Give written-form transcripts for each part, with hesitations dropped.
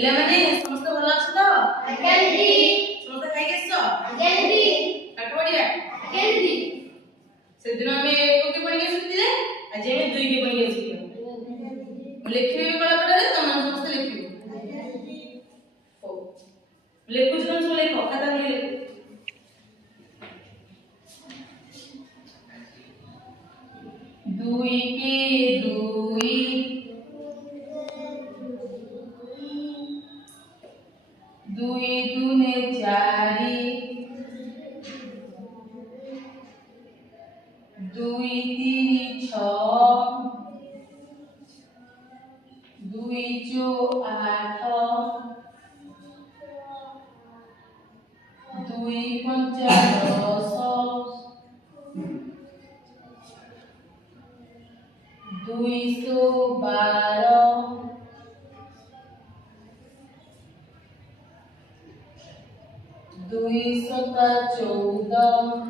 पिला माने समस्त भलो अछि तो आज्ञा दीदी समस्त खाइ गेसो आज्ञा दीदी काट पड़िया आज्ञा दीदी से दिन में एक के पढ़ि गेसिले आज हम दुई के पढ़ि गेसिले ମୁଁ ଲେଖିବି କଳା ପଟାରେ ତମେ ସମସ୍ତେ ଲେଖିବ ହଉ ଲେଖୁଛ ନା ସବୁ ଲେଖ ଖାତା ଖୋଲି ଲେଖ दुई के दुई दुई दुने चारि दुई तीन छह दुई चो आठ दुई पंचा 10 212 दुई सता 14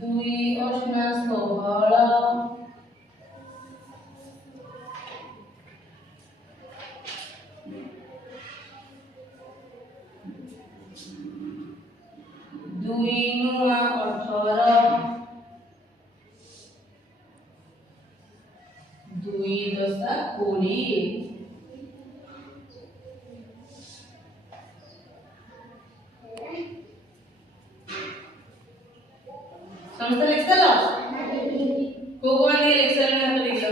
दुई अष्टा 16 दुई नुआ 18 दुई दशा 20 समस्त लिख चलो को आने लेक्चर में हाथ लिख लो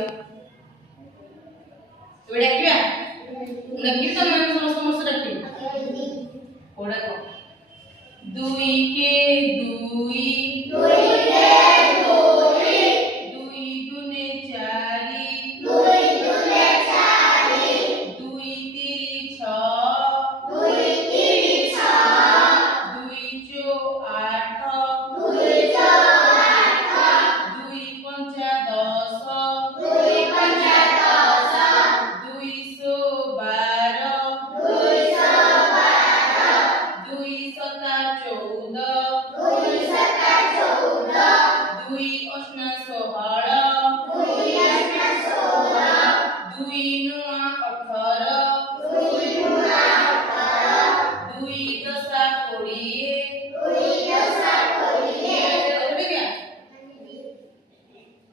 एवडा किया नक्की तो मन समस्त समस्त रखी ओडा को दुई के दुई दुई के दुई दुई दुने चारि दुई दुने चारि दुई तीन छह दुई तीन छह दुई चो आठ दुई चो आठ दुई पंचा 10 दुई पंचा 10 दुई सो 12 दुई सो 12 दुई सता 14 दुई सता 14 दुई अष्टा 16 दुई अष्टा 16 दुई नुआ 18 दुई नुआ 18 दुई दशा 20 दुई दशा 20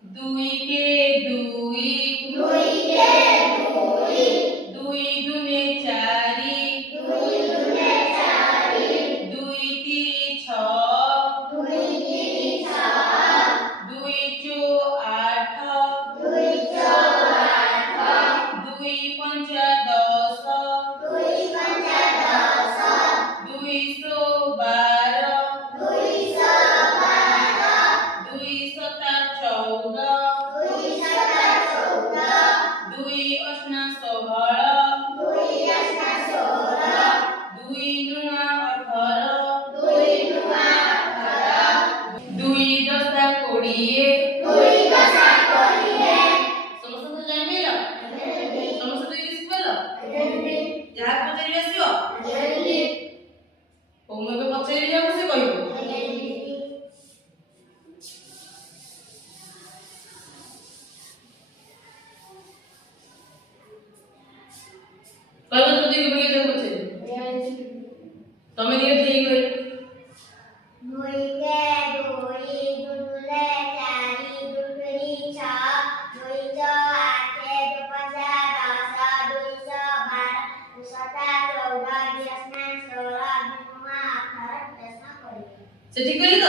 दुई के दुई दुई के दुई दुई दुने चारि दुई दुने चारि दुई तीन छह दुई तीन छह दुई चो आठ दुई चो आठ दुई पंचा 10 दुई पंचा 10 दुई सो 12 दुई सो 12 दुई सता 14 दुई सता 14 दुई अष्टा 16 दुई अष्टा 16 दुई नुआ 18 दुई नुआ 18 दुई दशा 20 दुई दशा 20 समस्त जाय मेला समस्त किस पेलो जा पचरी आसीओ ओ मैं पचरी जा से कहबो कहबो तो दिख बगे जा पचरी तमे दिए ठीक होई दुई के दुई दुने चारि दुई छह दुई चो आठ दुई पंचा 10 दुई सो 12 दुई सता 14 दुई अष्टा 16 दुई नुआ 18 दशा 20 से ठीक कहली तो